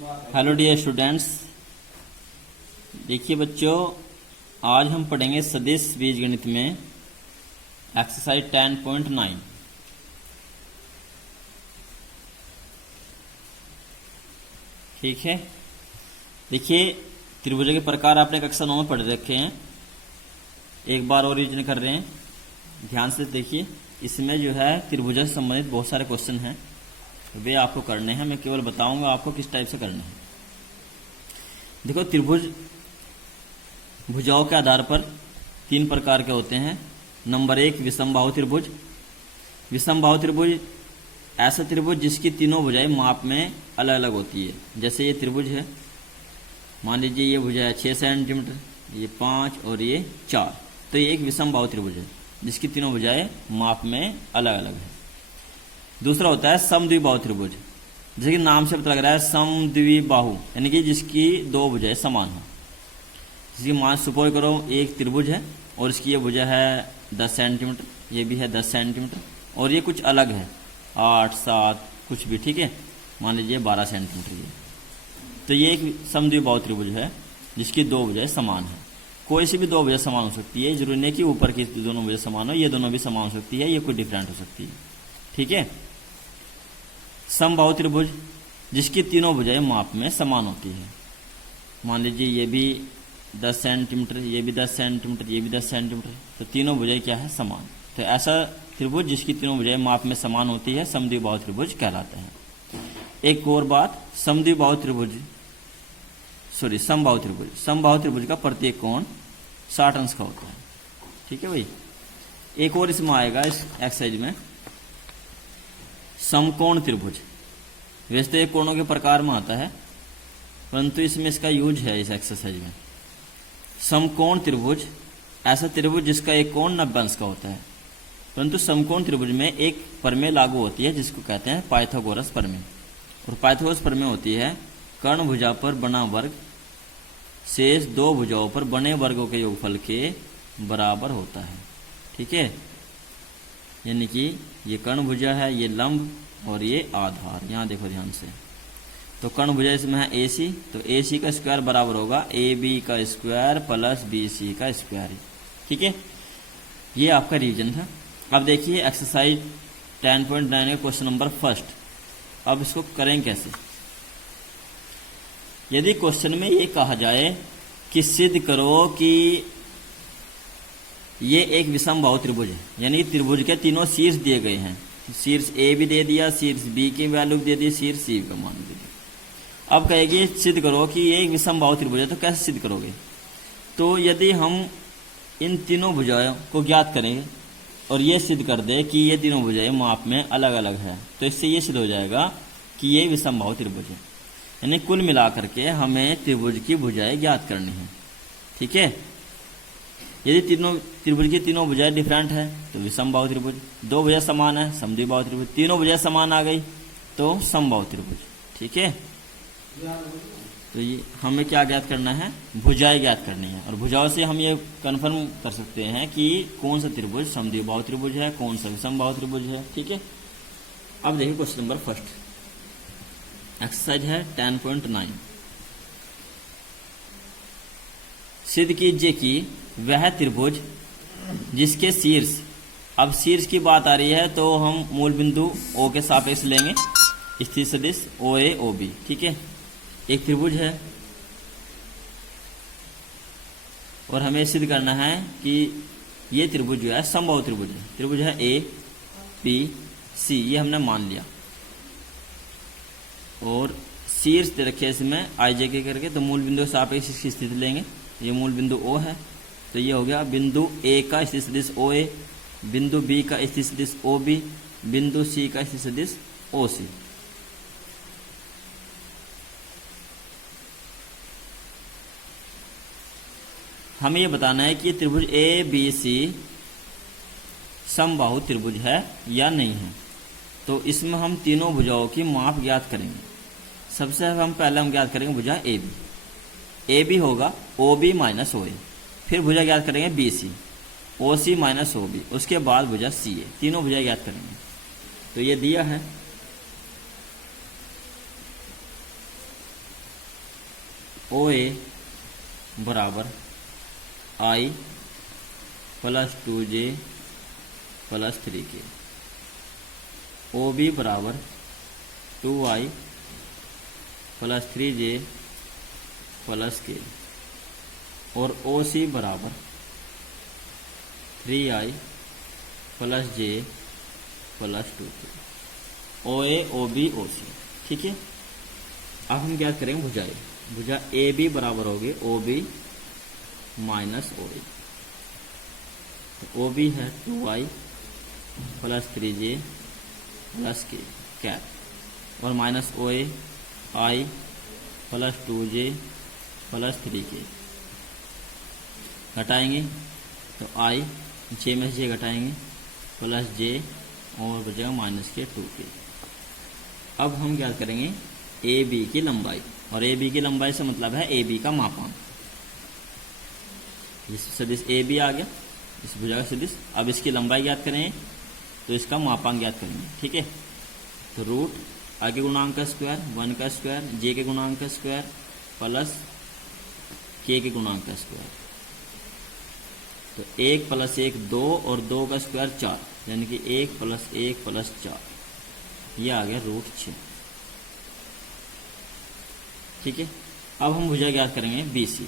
Hello dear students, देखिए बच्चों, आज हम पढ़ेंगे सदिश बीजगणित में एक्सरसाइज 10.9। ठीक है, देखिए त्रिभुजों के प्रकार आपने कक्षा 9 में पढ़ रखे हैं। एक बार और रिविजन कर रहे हैं, ध्यान से देखिए। इसमें जो है त्रिभुजों से संबंधित बहुत सारे क्वेश्चन हैं, वे आपको करने हैं। मैं केवल बताऊंगा आपको किस टाइप से करने हैं। देखो, त्रिभुज भुजाओं के आधार पर 3 प्रकार के होते हैं। नंबर 1 विषमबाहु त्रिभुज। विषमबाहु त्रिभुज ऐसा त्रिभुज जिसकी तीनों भुजाएं माप में अलग अलग होती है। जैसे ये त्रिभुज है, मान लीजिए ये भुजा है 6 सेंटीमीटर, ये 5 और ये 4, तो ये एक विषमबाहु त्रिभुज है जिसकी तीनों भुजाएं माप में अलग अलग है। दूसरा होता है समद्विबाहु त्रिभुज, जैसे कि नाम से पता लग रहा है समद्विबाहु, यानी कि जिसकी 2 भुजाएं समान हो। जिसकी मान सपोज करो एक त्रिभुज है और इसकी ये भुजा है 10 सेंटीमीटर, ये भी है 10 सेंटीमीटर, और ये कुछ अलग है 8, 7 कुछ भी, ठीक है, मान लीजिए 12 सेंटीमीटर ये। तो ये एक समद्विबाहु त्रिभुज है जिसकी 2 भुजाएं समान है। कोई सी भी 2 भुजाएं समान हो सकती है, जरूरी नहीं कि ऊपर की दोनों भुजाएं समान हो, ये दोनों भी समान हो सकती है, ये कोई डिफरेंट हो सकती है। ठीक है। समबाहु त्रिभुज जिसकी तीनों भुजाएं माप में समान होती है। मान लीजिए ये भी 10 सेंटीमीटर, ये भी 10 सेंटीमीटर, ये भी 10 सेंटीमीटर, तो तीनों भुजाएं क्या है, समान। तो ऐसा त्रिभुज जिसकी तीनों भुजाएं माप में समान होती है समद्विबाहु त्रिभुज कहलाता है। एक और बात, समबाहु त्रिभुज समबाहु त्रिभुज का प्रत्येक कोण 60 अंश का होता है। ठीक है भाई। एक और इसमें आएगा इस एक्सरसाइज में समकोण त्रिभुज। वैसे तो एक कोणों के प्रकार में आता है, परंतु इसमें इसका यूज है इस एक्सरसाइज में। समकोण त्रिभुज ऐसा त्रिभुज जिसका एक कोण 90 अंश का होता है, परंतु समकोण त्रिभुज में एक प्रमेय लागू होती है जिसको कहते हैं पाइथागोरस प्रमेय। और पाइथागोरस प्रमेय होती है कर्ण भुजा पर बना वर्ग शेष 2 भुजाओं पर बने वर्गों के योगफल के बराबर होता है। ठीक है, यानी कि ये कर्ण भुजा है, ये लंब और ये आधार। यहाँ देखो ध्यान से, तो कर्ण भुजा इसमें है AC, तो AC का स्क्वायर बराबर होगा AB का स्क्वायर प्लस BC का स्क्वायर। ठीक है, ये आपका रिवीजन था। अब देखिए एक्सरसाइज 10.9 का क्वेश्चन नंबर 1। अब इसको करें कैसे। यदि क्वेश्चन में ये कहा जाए कि सिद्ध करो कि ये एक विषमबाहु त्रिभुज है, यानी त्रिभुज के तीनों शीर्ष दिए गए हैं। शीर्ष A भी दे दिया, शीर्ष B की वैल्यू दे दी, शीर्ष C का मान दे दिया। अब कहेगी सिद्ध करो कि ये एक विषमबाहु त्रिभुज है, तो कैसे सिद्ध करोगे। तो यदि हम इन तीनों भुजाओं को ज्ञात करेंगे और ये सिद्ध कर दे कि ये तीनों भुजाएं माप में अलग अलग है, तो इससे ये सिद्ध हो जाएगा कि ये विषमबाहु त्रिभुज है। यानी कुल मिलाकर के हमें त्रिभुज की भुजाएं ज्ञात करनी है। ठीक है, यदि त्रिभुज की तीनों भुजाएं डिफरेंट है तो विषमबाहु त्रिभुज, 2 भुजाएं समान है समद्विबाहु त्रिभुज, तीनों भुजाएं समान आ गई तो समबाहु त्रिभुज। ठीक है, तो ये हमें क्या ज्ञात करना है, भुजाएं ज्ञात करनी है। और भुजाओं से हम ये कन्फर्म कर सकते हैं कि कौन सा त्रिभुज समद्विबाहु त्रिभुज है, कौन सा विषमबाहु त्रिभुज है। ठीक है, अब देखिए क्वेश्चन नंबर 1, एक्सरसाइज है 10.9। सिद्ध कीजिए कि वह त्रिभुज जिसके शीर्ष, अब शीर्ष की बात आ रही है तो हम मूल बिंदु O के सापेक्ष लेंगे स्थित सदिश OA OB। ठीक है, एक त्रिभुज है और हमें सिद्ध करना है कि ये त्रिभुज जो है समबाहु त्रिभुज है। त्रिभुज है APC, ये हमने मान लिया, और शीर्ष दे रखे इसमें IJ करके, तो मूल बिंदु के सापेक्ष इसकी स्थिति लेंगे। ये मूल बिंदु O है, तो ये हो गया बिंदु A का स्थित सदिश OA, बिंदु B का स्थित सदिश OB, बिंदु C का स्थित सदिश OC। हमें ये बताना है कि ये त्रिभुज ABC समबाहु त्रिभुज है या नहीं है। तो इसमें हम तीनों भुजाओं की माप ज्ञात करेंगे। सबसे हम पहले ज्ञात करेंगे भुजा AB होगा OB माइनस OA, फिर भुजा ज्ञात करेंगे BC, OC माइनस OB, उसके बाद भुजा CA। तीनों भुजा ज्ञात करेंगे। तो ये दिया है ओ ए बराबर i plus 2j plus 3k, O B बराबर 2i plus 3j plus k, और ओ सी बराबर 3i plus j plus 2k, ओ ए ओ बी ओ सी। ठीक है, अब हम क्या करेंगे भुजाएं। भुजा ए बी बराबर होगी ओ बी माइनस ओ ए, तो ओ बी है 2i plus 3j plus k cap, और माइनस ओ ए आई प्लस 2j प्लस 3k, घटाएंगे तो आई जे में जे घटाएंगे प्लस जे, और बचेगा माइनस के 2k। अब हम क्या करेंगे ए बी की लंबाई, और ए बी की लंबाई से मतलब है ए बी का मापांक। इस सदिश ए बी आ गया, इस भुजा का सदिश। अब इसकी लंबाई ज्ञात करें तो इसका मापांक ज्ञात करेंगे। ठीक है, तो रूट आ के गुणांक का स्क्वायर 1 का स्क्वायर जे के गुणांक का स्क्वायर प्लस के गुणांक का स्क्वायर, तो 1 प्लस 1 2 और 2 का स्क्वायर 4, यानी कि 1 प्लस 1 प्लस 4, ये आ गया रूट 6। ठीक है, अब हम भुजा ज्ञात करेंगे बी सी।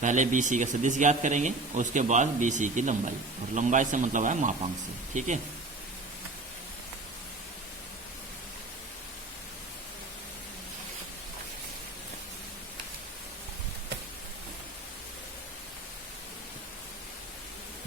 पहले बी सी का सदिश ज्ञात करेंगे और उसके बाद बी सी की लंबाई, और लंबाई से मतलब है मापांक से। ठीक है,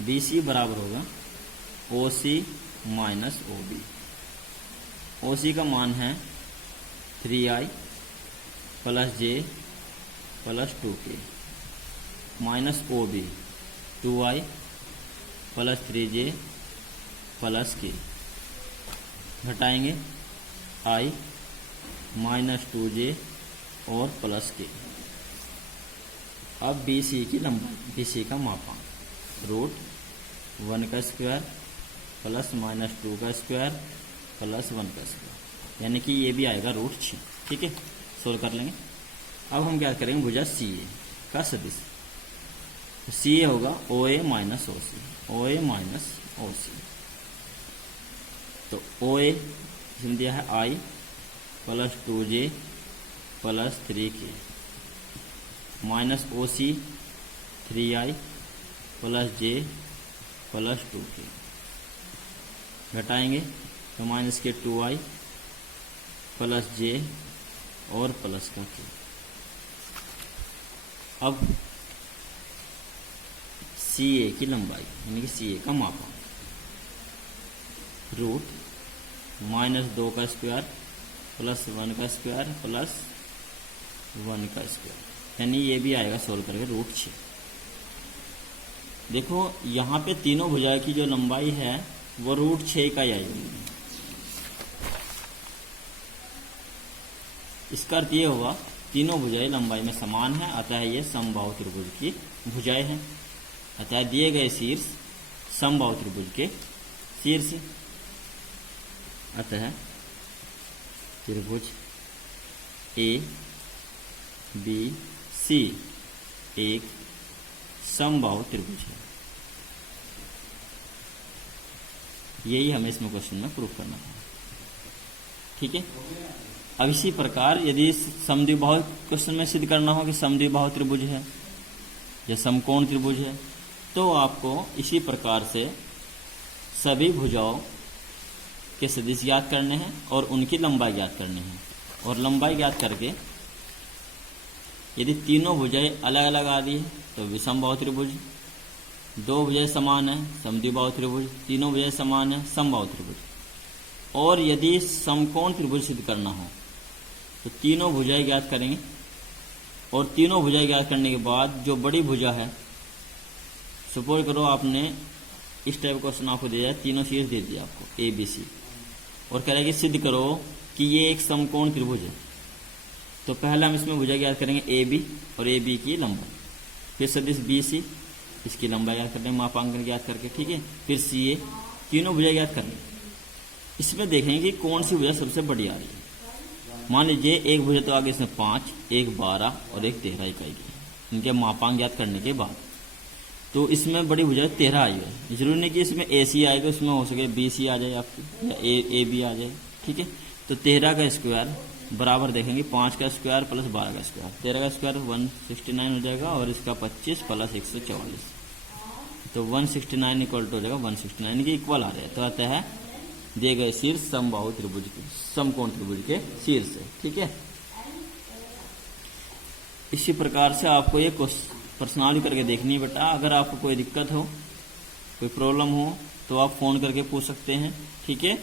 बी सी बराबर होगा ओ सी माइनस ओ बी। ओ सी का मान है 3i plus j plus 2k, minus O B 2i plus 3j plus k, घटाएंगे i माइनस 2j और प्लस k। अब बी सी की लंबाई, बी सी का मापांक रूट 1 का स्क्वायर प्लस माइनस 2 का स्क्वायर प्लस 1 का स्क्वायर, यानी कि ये भी आएगा रूट 6। ठीक है, सोल्व कर लेंगे। अब हम क्या करेंगे भुजा सी ए का सदिश, तो सी ए होगा ओ ए माइनस ओ सी, ओ ए माइनस ओ सी। तो ओ ए इसमें दिया है i plus 2j plus 3k, minus ओ सी 3i plus j plus 2k, घटाएंगे तो माइनस के 2i प्लस j और प्लस का k। अब सी ए की लंबाई, यानी कि सी ए का मापांक रूट माइनस 2 का स्क्वायर प्लस 1 का स्क्वायर प्लस 1 का स्क्वायर, यानी ये भी आएगा सोल्व करके रूट 6। देखो यहाँ पे तीनों भुजाएं की जो लंबाई है वो रूट 6 का ही आएगी। इसका अर्थ ये होगा तीनों भुजाएं लंबाई में समान है, अतः ये समबाहु त्रिभुज की भुजाएं हैं। अतः दिए गए शीर्ष समबाहु त्रिभुज के शीर्ष, अतः त्रिभुज ए बी सी एक समबाहु त्रिभुज है। यही हमें इसमें क्वेश्चन में प्रूफ करना था। ठीक है, अब इसी प्रकार यदि समद्विबाहु क्वेश्चन में सिद्ध करना हो कि समद्विबाहु त्रिभुज है या समकोण त्रिभुज है, तो आपको इसी प्रकार से सभी भुजाओं के सदिश ज्ञात करने हैं और उनकी लंबाई ज्ञात करनी है। और लंबाई ज्ञात करके यदि तीनों भुजाएं अलग अलग आ रही है तो विषमबाहु त्रिभुज, दो भुजाएं समान है समद्विबाहु त्रिभुज, तीनों भुजाएं समान है समबाहु त्रिभुज। और यदि समकोण त्रिभुज सिद्ध करना हो तो तीनों भुजाएं ज्ञात करेंगे, और तीनों भुजाएं ज्ञात करने के बाद जो बड़ी भुजा है, सपोज करो आपने इस टाइप का क्वेश्चन आपको दिया है, तीनों शीर्ष दे दिया आपको ए बी सी, और कह रहा है कि सिद्ध करो कि ये एक समकोण त्रिभुज है। तो पहले हम इसमें भुजा ज्ञात करेंगे ए बी और ए बी की लंबाई, फिर सदिश बी सी, इसकी लंबाई ज्ञात करेंगे मापांकन ज्ञात करके। ठीक है, फिर सी ए, तीनों भुजा ज्ञात करेंगे। इसमें देखेंगे कि कौन सी भुजा सबसे बड़ी आ रही है। मान लीजिए एक भुजा तो आगे इसमें 5, एक 12 और एक 13 इकाई की। इनके मापांक ज्ञात करने के बाद तो इसमें बड़ी भुजा 13 आई है। जरूरी नहीं कि इसमें ए सी आएगा, उसमें हो सके बी सी आ जाए आपकी, या ए बी आ जाए। ठीक है, तो 13 का स्क्वायर बराबर देखेंगे 5 का स्क्वायर प्लस 12 का स्क्वायर। 13 का स्क्वायर 169 हो जाएगा और इसका 25 प्लस 144, तो 169 इक्वल टू हो जाएगा 169 के इक्वल आ रहा है। तो आता है दिए गए शीर्ष समबाहु त्रिभुज के, समकोण त्रिभुज के शीर्ष है। ठीक है, इसी प्रकार से आपको ये प्रश्नावली करके देखनी है बेटा। अगर आपको कोई दिक्कत हो, कोई प्रॉब्लम हो तो आप फोन करके पूछ सकते हैं। ठीक है।